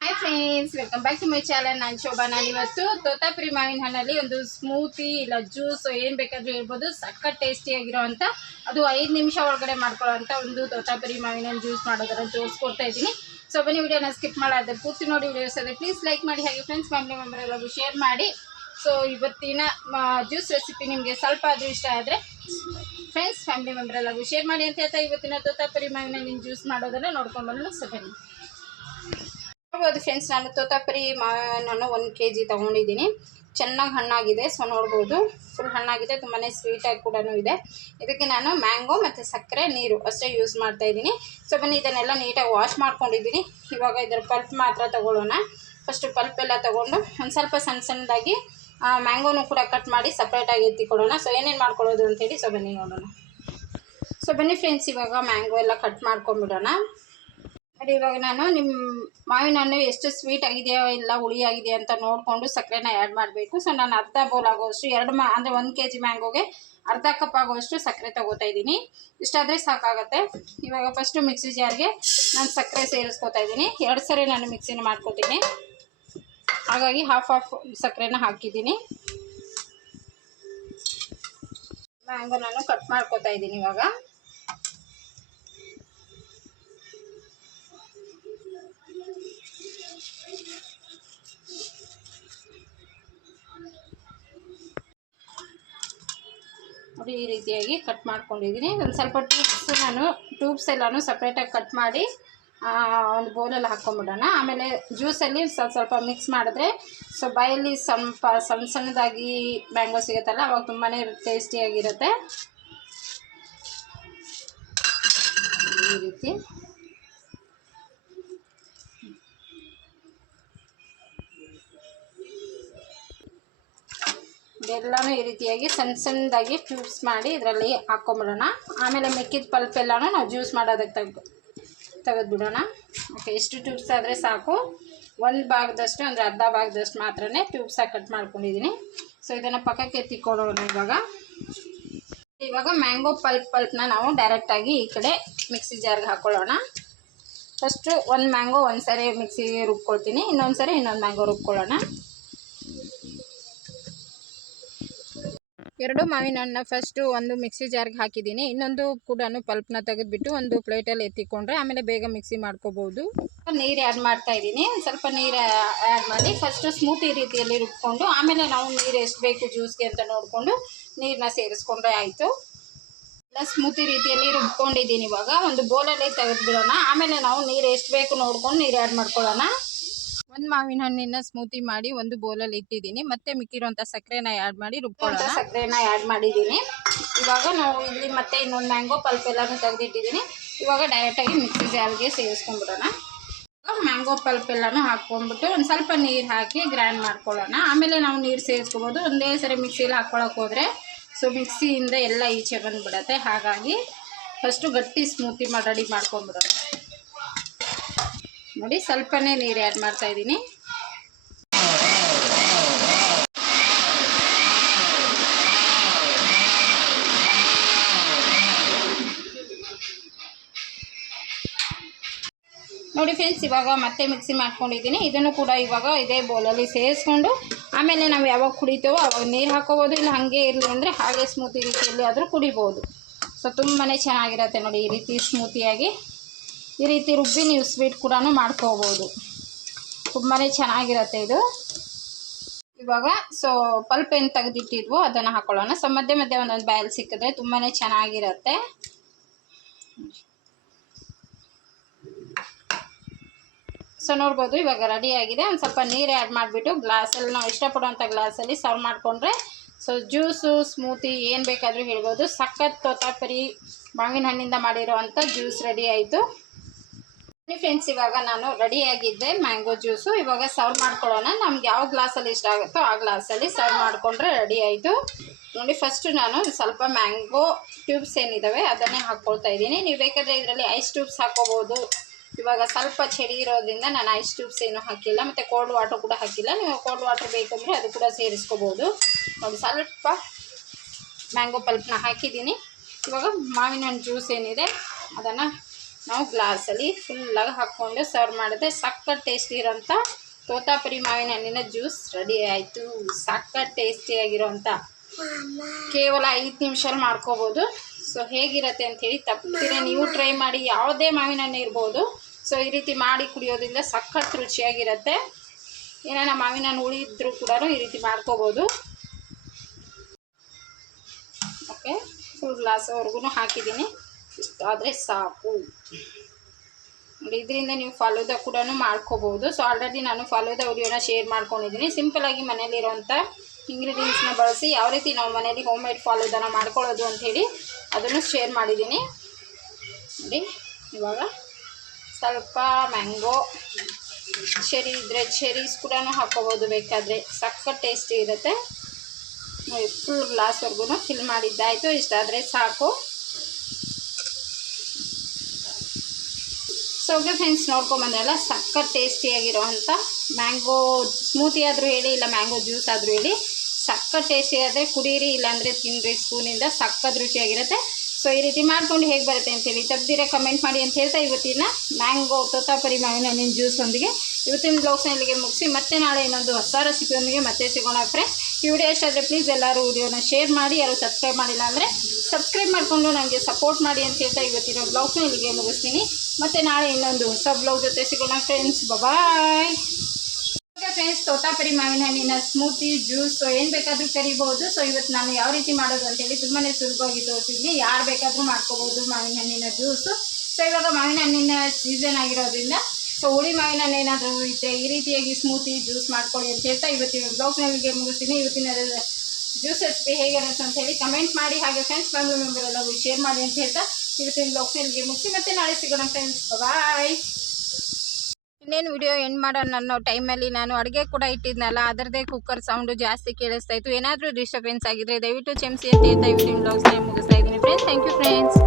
Hi friends welcome back to my channel ನಾನು ಶೋಭಾ ನಾನು ಇವತ್ತು ತೋತಾಪುರಿ ಮಾವಿನ ಹಣ್ಣಲ್ಲಿ ಒಂದು ಸ್ಮೂತಿ ಇಲ್ಲ ಜ್ಯೂಸ್ ಏನು ಬೇಕಾದರೂ ಹೇಳ್ಬೋದು, ಸಖತ್ ಟೇಸ್ಟಿಯಾಗಿರೋ ಅಂತ ಅದು ಐದು ನಿಮಿಷ ಒಳಗಡೆ ಮಾಡ್ಕೊಳ್ಳೋ ಅಂತ ಒಂದು ತೋತಾಪುರಿ ಮಾವಿನ ಹಣ್ಣು ಜ್ಯೂಸ್ ಮಾಡೋದರ ತೋರಿಸ್ಕೊಡ್ತಾ ಇದ್ದೀನಿ. ಸೊ ಬನ್ನಿ, ವಿಡಿಯೋನ ಸ್ಕಿಪ್ ಮಾಡಾದ್ರೆ ಪೂರ್ತಿ ನೋಡಿ ವಿಡಿಯೋಸ್ ಅದೇ ಪ್ಲೀಸ್ ಲೈಕ್ ಮಾಡಿ, ಹಾಗೆ ಫ್ರೆಂಡ್ಸ್ ಫ್ಯಾಮಿಲಿ ಮೆಂಬರ್ ಎಲ್ಲರಿಗೂ ಶೇರ್ ಮಾಡಿ. ಸೊ ಇವತ್ತಿನ ಜ್ಯೂಸ್ ರೆಸಿಪಿ ನಿಮಗೆ ಸ್ವಲ್ಪ ಆದರೂ ಇಷ್ಟ ಆದರೆ ಫ್ರೆಂಡ್ಸ್ ಫ್ಯಾಮಿಲಿ ಮೆಂಬರ್ ಎಲ್ಲರಿಗೂ ಶೇರ್ ಮಾಡಿ ಅಂತ ಹೇಳ್ತಾ ಇವತ್ತಿನ ತೋತಾಪುರಿ ಮಾವಿನ ಹಣ್ಣಿನ ಜ್ಯೂಸ್ ಮಾಡೋದನ್ನು ನೋಡ್ಕೊಂಡು ಬರೋಣ ಸೊ ಬನ್ನಿ ನೋಡ್ಬೋದು ಫ್ರೆಂಡ್ಸ್ ನಾನು ತೋತಾಪುರಿ ಮಾವಿನನ್ನು ಒಂದು ಕೆ ಜಿ ತೊಗೊಂಡಿದ್ದೀನಿ. ಚೆನ್ನಾಗಿ ಹಣ್ಣಾಗಿದೆ ಸೊ ನೋಡ್ಬೋದು. ಫುಲ್ ಹಣ್ಣಾಗಿದೆ ತುಂಬಾ ಸ್ವೀಟಾಗಿ ಕೂಡ ಇದೆ. ಇದಕ್ಕೆ ನಾನು ಮ್ಯಾಂಗೋ ಮತ್ತು ಸಕ್ಕರೆ, ನೀರು ಅಷ್ಟೇ ಯೂಸ್ ಮಾಡ್ತಾ ಇದ್ದೀನಿ. ಸೊ ಬನ್ನಿ, ಇದನ್ನೆಲ್ಲ ನೀಟಾಗಿ ವಾಶ್ ಮಾಡ್ಕೊಂಡಿದ್ದೀನಿ. ಇವಾಗ ಇದರ ಪಲ್ಪ್ ಮಾತ್ರ ತಗೊಳ್ಳೋಣ. ಫಸ್ಟು ಪಲ್ಪ್ ಎಲ್ಲ ತೊಗೊಂಡು ಒಂದು ಸ್ವಲ್ಪ ಸಣ್ಣ ಸಣ್ಣದಾಗಿ ಮ್ಯಾಂಗೋನು ಕೂಡ ಕಟ್ ಮಾಡಿ ಸಪ್ರೇಟಾಗಿ ಎತ್ತಿಕೊಡೋಣ ಸೊ ಏನೇನು ಮಾಡ್ಕೊಳ್ಳೋದು ಅಂತೇಳಿ ಸೊ, ಬನ್ನಿ ನೋಡೋಣ. ಸೊ ಬನ್ನಿ ಫ್ರೆಂಡ್ಸ್ ಇವಾಗ ಮ್ಯಾಂಗೋ ಎಲ್ಲ ಕಟ್ ಮಾಡ್ಕೊಂಬಿಡೋಣ ನೋಡಿ, ಇವಾಗ ನಾನು ನಿಮ್ಮ ಮಾವಿನ ಹಣ್ಣು ಎಷ್ಟು ಸ್ವೀಟ್ ಆಗಿದೆಯೋ ಇಲ್ಲ ಹುಳಿ ಆಗಿದೆಯಾ ಅಂತ ನೋಡಿಕೊಂಡು ಸಕ್ಕರೆನ ಆ್ಯಡ್ ಮಾಡಬೇಕು. ಸೊ ನಾನು ಅರ್ಧ ಬೌಲ್ ಆಗೋಷ್ಟು ಎರಡು ಮಾ, ಅಂದರೆ ಒಂದು ಕೆ ಜಿ ಮ್ಯಾಂಗೋಗೆ ಅರ್ಧ ಕಪ್ ಆಗೋಷ್ಟು ಸಕ್ಕರೆ ತಗೋತಾ ಇದ್ದೀನಿ. ಇಷ್ಟಾದರೆ ಸಾಕಾಗುತ್ತೆ. ಇವಾಗ ಫಸ್ಟು ಮಿಕ್ಸಿ ಜಾರ್ಗೆ ನಾನು ಸಕ್ಕರೆ ಸೇರಿಸ್ಕೊತಾ ಇದ್ದೀನಿ. ಎರಡು ಸರಿ ನಾನು ಮಿಕ್ಸಿನ ಮಾಡ್ಕೊತೀನಿ. ಹಾಗಾಗಿ ಹಾಫ್ ಹಾಫ್ ಸಕ್ಕರೆನ ಹಾಕಿದ್ದೀನಿ. ಮ್ಯಾಂಗೋ ನಾನು ಕಟ್ ಮಾಡ್ಕೊತಾ ಇದ್ದೀನಿ ಇವಾಗ. ನೋಡಿ ಈ ರೀತಿಯಾಗಿ ಕಟ್ ಮಾಡ್ಕೊಂಡಿದ್ದೀನಿ. ಒಂದು ಸ್ವಲ್ಪ ಟ್ಯೂಬ್ಸ್ ನಾನು ಟ್ಯೂಬ್ಸ್ ಎಲ್ಲನೂ ಸಪ್ರೇಟಾಗಿ ಕಟ್ ಮಾಡಿ ಒಂದು ಬೌಲಲ್ಲಿ ಹಾಕ್ಕೊಂಬಿಡೋಣ ಆಮೇಲೆ ಜ್ಯೂಸಲ್ಲಿ ಸ್ವಲ್ಪ ಸ್ವಲ್ಪ ಮಿಕ್ಸ್ ಮಾಡಿದ್ರೆ, ಸೊ ಬಾಯಲ್ಲಿ ಸ್ವಲ್ಪ ಸಣ್ಣ ಸಣ್ಣದಾಗಿ ಮ್ಯಾಂಗೋ ಸಿಗುತ್ತಲ್ಲ, ಅವಾಗ ತುಂಬಾ ಟೇಸ್ಟಿಯಾಗಿರುತ್ತೆ. ಈ ರೀತಿ. ಎಲ್ಲನೂ ಈ ರೀತಿಯಾಗಿ ಸಣ್ಣ ಸಣ್ಣದಾಗಿ ಟ್ಯೂಬ್ಸ್ ಮಾಡಿ ಇದರಲ್ಲಿ ಹಾಕ್ಕೊಂಬಿಡೋಣ ಆಮೇಲೆ ಮೆಕ್ಕಿದ ಪಲ್ಪ್ ಎಲ್ಲನೂ ನಾವು ಜ್ಯೂಸ್ ಮಾಡೋದಕ್ಕೆ ತೆಗ್ದು ತೆಗೆದುಬಿಡೋಣ. ಓಕೆ ಎಷ್ಟು ಟ್ಯೂಬ್ಸ್ ಆದರೆ ಸಾಕು. ಒಂದು ಭಾಗದಷ್ಟು, ಅಂದರೆ ಅರ್ಧ ಭಾಗದಷ್ಟು ಮಾತ್ರನೇ ಟ್ಯೂಬ್ಸಾಗಿ ಕಟ್ ಮಾಡ್ಕೊಂಡಿದ್ದೀನಿ ಸೊ ಇದನ್ನು ಪಕ್ಕಕ್ಕೆ ಎತ್ತಿಕೊಡೋಣ ಇವಾಗ. ಇವಾಗ ಮ್ಯಾಂಗೋ ಪಲ್ಪ್ ಪಲ್ಪ್ನ ನಾವು ಡೈರೆಕ್ಟಾಗಿ ಈ ಕಡೆ ಮಿಕ್ಸಿ ಜಾರ್ಗೆ ಹಾಕ್ಕೊಳ್ಳೋಣ ಫಸ್ಟು ಒಂದು ಮ್ಯಾಂಗೋ ಒಂದು ಸರಿ ಮಿಕ್ಸಿಗೆ ರುಬ್ಕೊಳ್ತೀನಿ. ಇನ್ನೊಂದು ಸರಿ ಇನ್ನೊಂದು ಮ್ಯಾಂಗೋ ರುಬ್ಕೊಳ್ಳೋಣ. ಎರಡು ಮಾವಿನ ಹಣ್ಣು ಫಸ್ಟು ಒಂದು ಮಿಕ್ಸಿ ಜಾರ್ಗೆ ಹಾಕಿದ್ದೀನಿ. ಇನ್ನೊಂದು ಕೂಡ ಪಲ್ಪ್ನ ತೆಗೆದುಬಿಟ್ಟು ಒಂದು ಪ್ಲೇಟಲ್ಲಿ ಎತ್ತಿಕೊಂಡ್ರೆ ಆಮೇಲೆ ಬೇಗ ಮಿಕ್ಸಿ ಮಾಡ್ಕೋಬೋದು. ನೀರು ಆ್ಯಡ್ ಮಾಡ್ತಾ ಇದ್ದೀನಿ. ಸ್ವಲ್ಪ ನೀರು ಆ್ಯಡ್ ಮಾಡಿ ಫಸ್ಟು ಸ್ಮೂತಿ ರೀತಿಯಲ್ಲಿ ರುಬ್ಕೊಂಡು ಆಮೇಲೆ ನಾವು ನೀರು ಎಷ್ಟು ಬೇಕು ಜ್ಯೂಸ್ಗೆ ಅಂತ ನೋಡಿಕೊಂಡು ನೀರನ್ನ ಸೇರಿಸ್ಕೊಂಡ್ರೆ ಆಯಿತು. ಎಲ್ಲ ಸ್ಮೂತಿ ರೀತಿಯಲ್ಲಿ ರುಬ್ಕೊಂಡಿದ್ದೀನಿ ಇವಾಗ. ಒಂದು ಬೋಲಲ್ಲಿ ತೆಗೆದುಬಿಡೋಣ. ಆಮೇಲೆ ನಾವು ನೀರು ಎಷ್ಟು ಬೇಕು ನೋಡ್ಕೊಂಡು ನೀರು ಆ್ಯಡ್ ಮಾಡ್ಕೊಳ್ಳೋಣ. ಒಂದು ಮಾವಿನ ಹಣ್ಣಿನ ಸ್ಮೂತಿ ಮಾಡಿ ಒಂದು ಬೌಲಲ್ಲಿ ಇಟ್ಟಿದ್ದೀನಿ. ಮತ್ತೆ ಮಿಕ್ಕಿರುವಂತ ಸಕ್ಕರೆನ ಆ್ಯಡ್ ಮಾಡಿ ರುಬ್ಕೊಳ್ಳೋಣ. ಸಕ್ಕರೆನ ಆ್ಯಡ್ ಮಾಡಿದ್ದೀನಿ. ಇವಾಗ ನಾವು ಇಲ್ಲಿ ಮತ್ತೆ ಇನ್ನೊಂದು ಮ್ಯಾಂಗೋ ಪಲ್ಪ್ ಎಲ್ಲಾನು ತೆಗೆದಿಟ್ಟಿದ್ದೀನಿ. ಇವಾಗ ಡೈರೆಕ್ಟ್ ಆಗಿ ಮಿಕ್ಸಿ ಜಾರ್ಗೆ ಸೇರಿಸ್ಕೊಂಡ್ಬಿಡೋಣ. ಮ್ಯಾಂಗೋ ಪಲ್ಪ್ ಎಲ್ಲಾನು ಹಾಕೊಂಡ್ಬಿಟ್ಟು ಒಂದ್ ಸ್ವಲ್ಪ ನೀರು ಹಾಕಿ ಗ್ರೈಂಡ್ ಮಾಡ್ಕೊಳ್ಳೋಣ. ಆಮೇಲೆ ನಾವು ನೀರು ಸೇರಿಸ್ಕೊಬೋದು. ಒಂದೇ ಸರಿ ಮಿಕ್ಸಿಲಿ ಹಾಕ್ಕೊಳಕ್ಕೆ ಹೋದ್ರೆ ಸೊ ಮಿಕ್ಸಿಯಿಂದ ಎಲ್ಲ ಈಚೆ ಬಂದುಬಿಡತ್ತೆ. ಹಾಗಾಗಿ ಫಸ್ಟು ಗಟ್ಟಿ ಸ್ಮೂತಿ ಮಾಡಿ ರೆಡಿ ಮಾಡ್ಕೊಂಬಿಡೋಣ ನೋಡಿ ಸ್ವಲ್ಪನೇ ನೀರು ಆ್ಯಡ್ ಮಾಡ್ತಾ ಇದ್ದೀನಿ. ನೋಡಿ ಫ್ರೆಂಡ್ಸ್ ಇವಾಗ ಮತ್ತೆ ಮಿಕ್ಸಿ ಮಾಡ್ಕೊಂಡಿದ್ದೀನಿ. ಇದನ್ನು ಕೂಡ ಇವಾಗ ಇದೇ ಬೌಲಲ್ಲಿ ಸೇರಿಸ್ಕೊಂಡು, ಆಮೇಲೆ ನಾವು ಯಾವಾಗ ಕುಡಿತೇವೋ ಅವಾಗ ನೀರು ಹಾಕೋಬೋದು, ಇಲ್ಲ ಹಾಗೆ ಇರಲಿ ಅಂದರೆ ಹಾಗೆ ಸ್ಮೂತಿ ರೀತಿಯಲ್ಲಿ ಆದರೂ ಕುಡಿಬೋದು. ಸೊ ತುಂಬಾ ಚೆನ್ನಾಗಿರುತ್ತೆ ನೋಡಿ ಈ ರೀತಿ ಸ್ಮೂತಿಯಾಗಿ ಈ ರೀತಿ ರುಬ್ಬಿ ನೀವು ಸ್ವೀಟ್ ಕೂಡ ಮಾಡ್ಕೋಬೋದು. ತುಂಬಾ ಚೆನ್ನಾಗಿರುತ್ತೆ ಇದು. ಇವಾಗ ಸೊ ಪಲ್ಪ್ ಏನು ತೆಗೆದಿಟ್ಟಿದ್ವು ಅದನ್ನು ಹಾಕೊಳ್ಳೋಣ. ಸೊ ಮಧ್ಯೆ ಮಧ್ಯೆ ಒಂದೊಂದು ಬ್ಯಾಲ್ ಸಿಕ್ಕಿದ್ರೆ ತುಂಬಾ ಚೆನ್ನಾಗಿರುತ್ತೆ. ಸೊ ನೋಡ್ಬೋದು ಇವಾಗ ಆಗಿದೆ. ಒಂದು ಸ್ವಲ್ಪ ನೀರು ಆ್ಯಡ್ ಮಾಡಿಬಿಟ್ಟು ಗ್ಲಾಸಲ್ಲಿ ನಾವು ಇಷ್ಟಪಡುವಂಥ ಗ್ಲಾಸಲ್ಲಿ ಸರ್ವ್ ಮಾಡಿಕೊಂಡ್ರೆ ಸೊ ಜ್ಯೂಸು ಸ್ಮೂತಿ ಏನು ಬೇಕಾದರೂ ಹೇಳ್ಬೋದು. ಸಖತ್ ತೋತಾಪರಿ ಮಾವಿನ ಹಣ್ಣಿಂದ ಮಾಡಿರೋವಂಥ ಜ್ಯೂಸ್ ರೆಡಿ ಆಯಿತು. ಫ್ರೆಂಡ್ಸ್ ಇವಾಗ ನಾನು ರೆಡಿಯಾಗಿದ್ದೆ ಮ್ಯಾಂಗೋ ಜ್ಯೂಸು ಇವಾಗ ಸರ್ವ್ ಮಾಡ್ಕೊಳ್ಳೋಣ. ನಮ್ಗೆ ಯಾವ ಗ್ಲಾಸಲ್ಲಿ ಇಷ್ಟ ಆಗುತ್ತೋ ಆ ಗ್ಲಾಸಲ್ಲಿ ಸರ್ವ್ ಮಾಡಿಕೊಂಡ್ರೆ ರೆಡಿ ಆಯಿತು. ನೋಡಿ ಫಸ್ಟು ನಾನು ಸ್ವಲ್ಪ ಮ್ಯಾಂಗೋ ಟ್ಯೂಬ್ಸ್ ಏನಿದ್ದಾವೆ ಅದನ್ನೇ ಹಾಕ್ಕೊಳ್ತಾ ಇದ್ದೀನಿ. ನೀವು ಬೇಕಾದರೆ ಇದರಲ್ಲಿ ಐಸ್ ಟ್ಯೂಬ್ಸ್ ಹಾಕ್ಕೋಬೋದು. ಇವಾಗ ಸ್ವಲ್ಪ ಚಳಿ ಇರೋದ್ರಿಂದ ನಾನು ಐಸ್ ಟ್ಯೂಬ್ಸ್ ಏನು ಹಾಕಿಲ್ಲ. ಮತ್ತು ಕೋಲ್ಡ್ ವಾಟರ್ ಕೂಡ ಹಾಕಿಲ್ಲ. ನೀವು ಕೋಲ್ಡ್ ವಾಟರ್ ಬೇಕಂದರೆ ಅದು ಕೂಡ ಸೇರಿಸ್ಕೋಬೋದು. ಒಂದು ಸ್ವಲ್ಪ ಮ್ಯಾಂಗೋ ಪಲ್ಪ್ನ ಹಾಕಿದ್ದೀನಿ. ಇವಾಗ ಮಾವಿನ ಹಣ್ಣು ಜ್ಯೂಸ್ ಏನಿದೆ, ಅದನ್ನು ನಾವು ಗ್ಲಾಸಲ್ಲಿ ಫುಲ್ಲಾಗಿ ಹಾಕ್ಕೊಂಡು ಸರ್ವ್ ಮಾಡಿದ್ರೆ ಸಕ್ಕತ್ ಟೇಸ್ಟಿ ಇರೋಂಥ ತೋತಾಪುರಿ ಮಾವಿನ ಹಣ್ಣಿನ ಜ್ಯೂಸ್ ರೆಡಿ ಆಯಿತು. ಸಕ್ಕತ್ ಟೇಸ್ಟಿಯಾಗಿರೋಂಥ ಕೇವಲ ಐದು ನಿಮಿಷ ಮಾಡ್ಕೋಬೋದು. ಸೊ ಹೇಗಿರತ್ತೆ ಅಂಥೇಳಿ ತಪ್ಪಿದ್ರೆ ನೀವು ಟ್ರೈ ಮಾಡಿ ಯಾವುದೇ ಮಾವಿನ ಹಣ್ಣು ಇರ್ಬೋದು. ಸೊ ಈ ರೀತಿ ಮಾಡಿ ಕುಡಿಯೋದ್ರಿಂದ ಸಖತ್ ರುಚಿಯಾಗಿರುತ್ತೆ. ಏನಾರ ಮಾವಿನ ಹಣ್ಣು ಉಳಿದ್ರೂ ಕೂಡ ಈ ರೀತಿ ಮಾಡ್ಕೋಬೋದು. ಓಕೆ ಫುಲ್ ಗ್ಲಾಸ್ವರೆಗೂ ಹಾಕಿದ್ದೀನಿ. ಇಷ್ಟು ಆದರೆ ಸಾಕು. ಇದರಿಂದ ನೀವು ಫಲೂದ ಕೂಡ ಮಾಡ್ಕೋಬೋದು. ಸೊ ಆಲ್ರೆಡಿ ನಾನು ಫಲೂದ ವಿಡಿಯೋನ ಶೇರ್ ಮಾಡ್ಕೊಂಡಿದ್ದೀನಿ. ಸಿಂಪಲಾಗಿ ಮನೇಲಿರುವಂಥ ಇಂಗ್ರೀಡಿಯೆಂಟ್ಸ್ನ ಬಳಸಿ ಯಾವ ರೀತಿ ನಾವು ಮನೇಲಿ ಹೋಮ್ ಮೇಡ್ ಫಾಲೋದನ್ನು ಮಾಡ್ಕೊಳ್ಳೋದು ಅಂಥೇಳಿ ಅದನ್ನು ಶೇರ್ ಮಾಡಿದ್ದೀನಿ. ನೋಡಿ, ಇವಾಗ ಸ್ವಲ್ಪ ಮ್ಯಾಂಗೋ ಚೆರಿ ಇದ್ದರೆ ಚೆರೀಸ್ ಕೂಡ ಹಾಕ್ಕೋಬೋದು. ಬೇಕಾದರೆ ಸಕ್ಕ ಟೇಸ್ಟಿ ಇರುತ್ತೆ. ಫುಲ್ ಗ್ಲಾಸ್ವರೆಗೂ ಫಿಲ್ ಮಾಡಿದ್ದಾಯಿತು. ಇಷ್ಟಾದರೆ ಸಾಕು. ಸೊ ಓಕೆ ಫ್ರೆಂಡ್ಸ್ ನೋಡ್ಕೊಂಬಂದ್ರಲ್ಲ ಟೇಸ್ಟಿಯಾಗಿರೋ ಅಂಥ ಮ್ಯಾಂಗೋ ಸ್ಮೂತಿ ಆದರೂ ಹೇಳಿ, ಇಲ್ಲ ಮ್ಯಾಂಗೋ ಜ್ಯೂಸ್ ಆದರೂ ಹೇಳಿ ಸಕ್ಕತ್ ಟೇಸ್ಟಿ ಆದರೆ ಕುಡೀರಿ, ಇಲ್ಲಾಂದರೆ ತಿನ್ನಿರಿ ಸ್ಪೂನಿಂದ ಸಕ್ಕತ್ ರುಚಿಯಾಗಿರುತ್ತೆ. ಸೊ ಈ ರೀತಿ ಮಾಡ್ಕೊಂಡು ಹೇಗೆ ಬರುತ್ತೆ ಅಂತೇಳಿ ತಪ್ಪದಿರ ಕಮೆಂಟ್ ಮಾಡಿ ಅಂತ ಹೇಳ್ತಾ ಇವತ್ತಿನ ಮ್ಯಾಂಗೋ ತೋತಾಪರಿ ಮಾವಿನ ಹಣ್ಣಿನ ಜ್ಯೂಸ್ ಒಂದಿಗೆ ಇವತ್ತಿನ ಬ್ಲೌಗ್ಸ್ನ ಇಲ್ಲಿಗೆ ಮುಗಿಸಿ, ಮತ್ತೆ ನಾಳೆ ಇನ್ನೊಂದು ಹೊಸ ರೆಸಿಪಿಯೊಂದಿಗೆ ಮತ್ತೆ ಸಿಗೋಣ ಫ್ರೆಂಡ್ಸ್ ಈ ವಿಡಿಯೋ ಇಷ್ಟ ಆದರೆ ಪ್ಲೀಸ್ ಎಲ್ಲರೂ ವಿಡಿಯೋನ ಶೇರ್ ಮಾಡಿ, ಯಾರು ಸಬ್ಸ್ಕ್ರೈಬ್ ಮಾಡಿಲ್ಲ ಅಂದರೆ ಸಬ್ಸ್ಕ್ರೈಬ್ ಮಾಡಿಕೊಂಡು ನನಗೆ ಸಪೋರ್ಟ್ ಮಾಡಿ ಅಂತ ಹೇಳ್ತಾ ಇವತ್ತಿನ ಬ್ಲೌಸ್ನ ಇಲ್ಲಿಗೆ ಮುಗಿಸ್ತೀನಿ. ಮತ್ತು ನಾಳೆ ಇನ್ನೊಂದು ಹೊಸ ಬ್ಲೌಸ್ ಜೊತೆ ಸಿಗೋಣ ಫ್ರೆಂಡ್ಸ್ ಬಾಯ್ ಫ್ರೆಂಡ್ಸ್ ತೋತಾಪರಿ ಮಾವಿನ ಹಣ್ಣಿನ ಸ್ಮೂತಿ ಜ್ಯೂಸ್ ಏನು ಬೇಕಾದರೂ ಕರಿಬಹುದು ಸೊ ಇವತ್ತು ನಾನು ಯಾವ ರೀತಿ ಮಾಡೋದು ಅಂತೇಳಿ ತುಂಬಾ ಸುಲಭವಾಗಿ ತೋರಿಸಿದ್ವಿ ಯಾರು ಬೇಕಾದರೂ ಮಾಡ್ಕೋಬೋದು ಮಾವಿನ ಹಣ್ಣಿನ ಜ್ಯೂಸು ಸೊ ಇವಾಗ ಮಾವಿನ ಹಣ್ಣಿನ ಸೀಸನ್ ಆಗಿರೋದ್ರಿಂದ ಸೊ ಹುಳಿ ಮಾವಿನ ಹಣ್ಣು ಏನಾದರೂ ಇದೆ ಈ ರೀತಿಯಾಗಿ ಸ್ಮೂತಿ ಜ್ಯೂಸ್ ಮಾಡ್ಕೊಳ್ಳಿ ಅಂತ ಹೇಳ್ತಾ ಇವತ್ತಿನ ಬ್ಲೌಸ್ನಲ್ಲಿಗೆ ಮುಗಿಸ್ತೀನಿ. ಇವತ್ತಿನ ಜ್ಯೂಸ್ ರೆಸಿಪಿ ಹೇಗಿರುತ್ತೆ ಅಂತ ಹೇಳಿ ಕಮೆಂಟ್ ಮಾಡಿ ಹಾಗೆ ಫ್ರೆಂಡ್ಸ್ ಫ್ಯಾಮಿಲಿ ಮೆಂಬರ್ ಎಲ್ಲರೂ ಶೇರ್ ಮಾಡಿ ಅಂತ ಹೇಳ್ತಾ ಇವತ್ತಿನ ಬ್ಲೌಗ್ನಲ್ಲಿಗೆ ಮುಗಿಸಿ ಮತ್ತೆ ನಾಳೆ ಸಿಗೋಣ ಫ್ರೆಂಡ್ಸ್ ಬಾಯ್ ಇನ್ನೇನು ವಿಡಿಯೋ ಎಂಡ್ ಮಾಡೋಣ ಅನ್ನೋ ಟೈಮಲ್ಲಿ ನಾನು ಅಡುಗೆ ಕೂಡ ಇಟ್ಟಿದ್ನಲ್ಲ ಅದರದೇ ಕುಕ್ಕರ್ ಸೌಂಡು ಜಾಸ್ತಿ ಕೇಳಿಸ್ತಾ ಇತ್ತು. ಏನಾದರೂ ಡಿಸ್ಟರ್ಬೆನ್ಸ್ ಆಗಿದ್ರೆ ದಯವಿಟ್ಟು ಚೆಮ್ಸಿ ಅಂತ ಹೇಳ್ತಾ ಇವತ್ತಿನ ಬ್ಲಾಗ್ಸ್ನ ಮುಗಿಸ್ತಾ ಇದ್ದೀನಿ. Friends thank you friends